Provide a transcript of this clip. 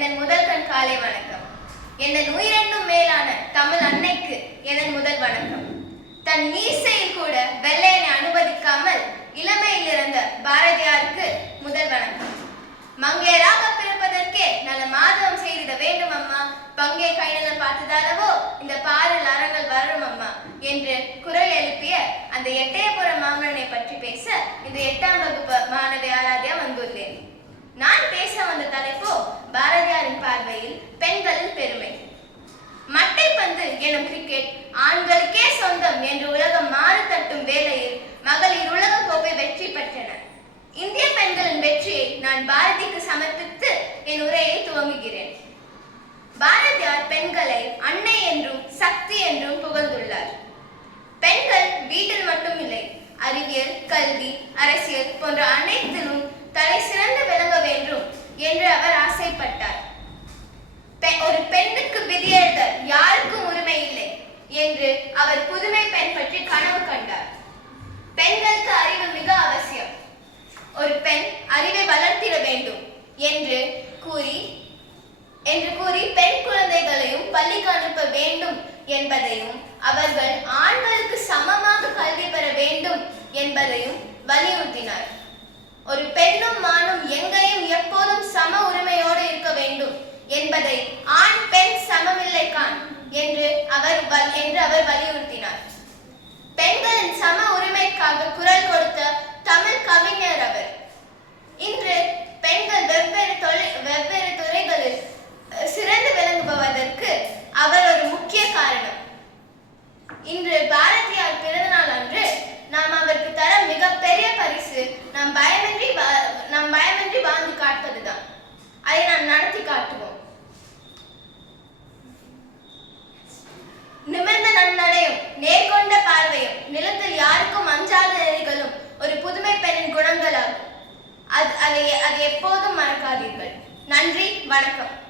என் முதல் கண் காலை வணக்கம். என் உயிரென்னும் மேலான தமிழ் அன்னைக்கு என் முதல் வணக்கம். தன் மீசையில் கூட வெள்ளையனை அனுமதிக்காமல் இளமையில் இருந்த பாரதியாருக்கு முதல் வணக்கம். மங்கையராக பிறப்பதற்கே நல்ல மாதவம் செய்திட வேண்டும் அம்மா, பங்கே கைநலம் பார்த்ததாலவோ இந்த பாரில் அறங்கள் வரும் அம்மா என்று குரல் எழுப்பிய அந்த எட்டயபுர மாமன்னனை பற்றி பேச இந்த 8ஆம் வகுப்பு மாணவி ஆராத்யா வந்துள்ளேன். நான் பேச வந்த தலைப்போ பாரதியாரின் பார்வையில் பெண்களின் பெருமை. மட்டைப்பந்து எனும் கிரிக்கெட் ஆண்களுக்கே சொந்தம் என்று உலகம் மாறு தட்டும் வேளையில் மகளிர் உலக கோப்பை வெற்றி பெற்றனர். இந்திய பெண்களின் வெற்றியை நான் பாரதிக்கு சமர்ப்பித்து என் உரையை துவங்குகிறேன். பாரதியார் பெண்களை அன்னை என்றும் சக்தி என்றும் புகழ்ந்துள்ளார். பெண்கள் வீட்டில் மட்டுமில்லை, அறிவியல், கல்வி, அரசியல் போன்ற அனைத்திலும் தலை சிறந்து விளங்க வேண்டும் என்று அவர் ஆசைப்பட்டார். ஒரு பெண்ணுக்கு விதியெழுத யாருக்கும் உரிமை இல்லை என்று அவர் புதுமை பெண் பற்றி கனவு கண்டார். பெண்களுக்கு அறிவு மிக அவசியம், ஒரு பெண் அறிவை வளர்த்திட வேண்டும் என்று கூறி பெண் குழந்தைகளையும் பள்ளிக்கு அனுப்ப வேண்டும் என்பதையும் அவர்கள் ஆண்களுக்கு சமமாக கல்வி பெற வேண்டும் என்பதையும் வலியுறுத்தினார். ஒரு பெண்ணும் மானும் எங்கேயும் எப்போதும் சம உரிமையோடு இருக்க வேண்டும் என்பதை ஆண் பெண் சமமில்லை கான் என்று அவர் வலியுறுத்தினார். பெண்களின் சம உரிமைக்காக குரல் கொடுத்த தமிழ் கவிஞர் அவர். இன்று பெண்கள் வெவ்வேறு துறைகளில் சிறந்து விளங்குவதற்கு அவர் ஒரு முக்கிய காரணம். இன்று பாரதியார் பிறந்த நாள் அன்று நாம் அவருக்கு தர மிகப்பெரிய பரிசு நாம் பயமின்றி வாழ்ந்து காட்டுவதுதான். அதை நாம் நடத்தி காட்டுவோம். நிமிர்ந்த நன்னடையும் நேர்கொண்ட பார்வையும் நிலத்தில் யாருக்கும் அஞ்சாத நெறிகளும் ஒரு புதுமை பெண்ணின் குணங்களாகும். அதை எப்போதும் மறக்காதீர்கள். நன்றி, வணக்கம்.